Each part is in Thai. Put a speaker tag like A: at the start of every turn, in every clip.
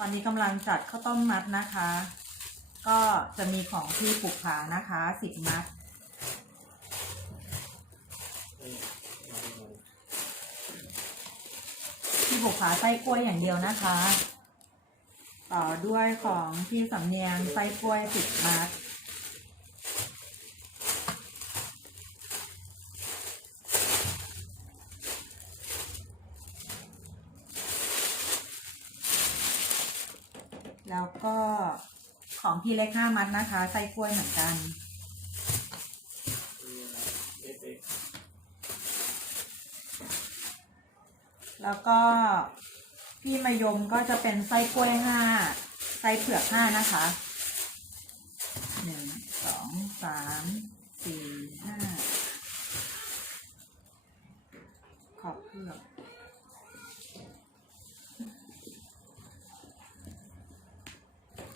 A: ตอนนี้กำลังจัดข้าวต้มมัดนะคะ ก็จะมีของที่ปลูกผานะคะสิบมัด ที่บุกผาไส้กล้วยอย่างเดียวนะคะ ต่อด้วยของพี่สำเนียงไส้กล้วยสิบมัด แล้วก็ของพี่เล็กห้ามัดนะคะไส้กล้วยเหมือนกัน แล้วก็พี่มายมก็จะเป็นไส้กล้วยห้าไส้เผือกห้านะคะหนึ่งสองสามสี่ห้าขอบเผือก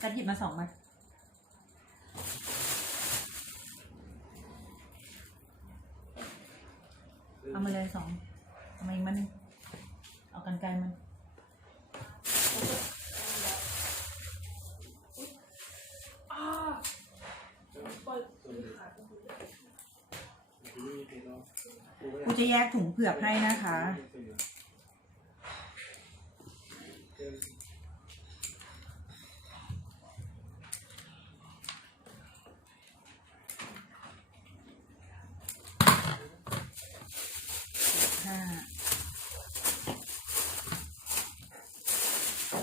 A: จะหยิบมาสองมัดเอามาเลยสองเอามาอีกมัดหนึ่งเอากันไกลมันกูจะแยกถุงเผือกให้นะคะ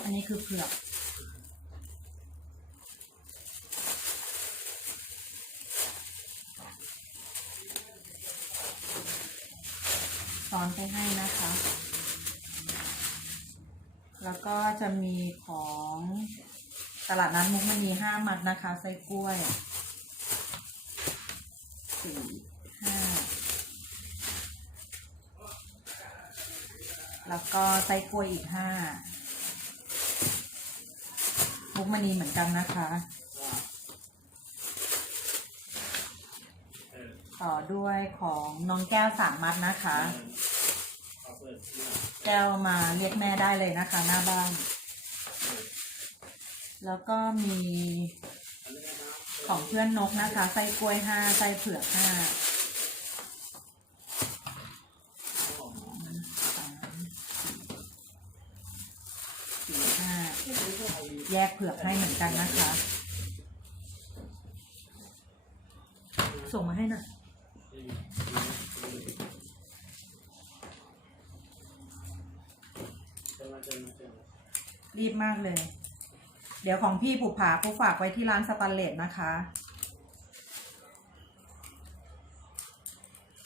A: นนี้คือเผือกซ้อนไปให้นะคะ แล้วก็จะมีของตลาดนัดมุกมณีห้ามัดนะคะ ไส้กล้วยสี่ห้าแล้วก็ไส้กล้วยอีกห้า มุกมณีเหมือนกันนะคะ ต่อด้วยของน้องแก้วสามมัดนะคะ แก้วมาเรียกแม่ได้เลยนะคะ หน้าบ้าน แล้วก็มีของเพื่อนนกนะคะ ไส้กล้วยห้าไส้เผือกห้าสี่ห้า แยกเผือกให้เหมือนกันนะคะ ส่งมาให้หน่อยรีบมากเลย เดี๋ยวของพี่ผูผาผูฝากไว้ที่ร้านสแตันเลสนะคะ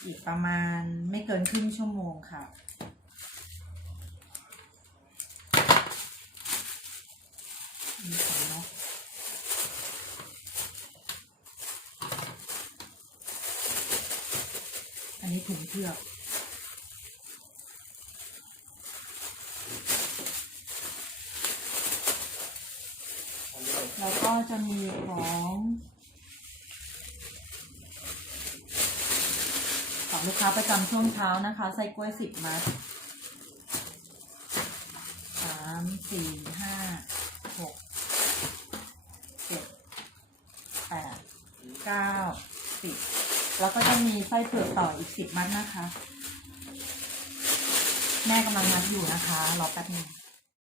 A: อีกประมาณไม่เกินครึ่งชั่วโมงค่ะ มีของนกอันนี้ถุงเผือกแล้วก็จะมีของของลูกค้าประจำช่วงเช้านะคะไส้กล้วยสิบมัดสามสี่ห้าหกเจ็ดแปดเก้าสิบ แล้วก็จะมีไส้เผือกต่ออีกสิบมัดนะคะ แม่กำลังนับอยู่นะคะ รอแป๊บนึง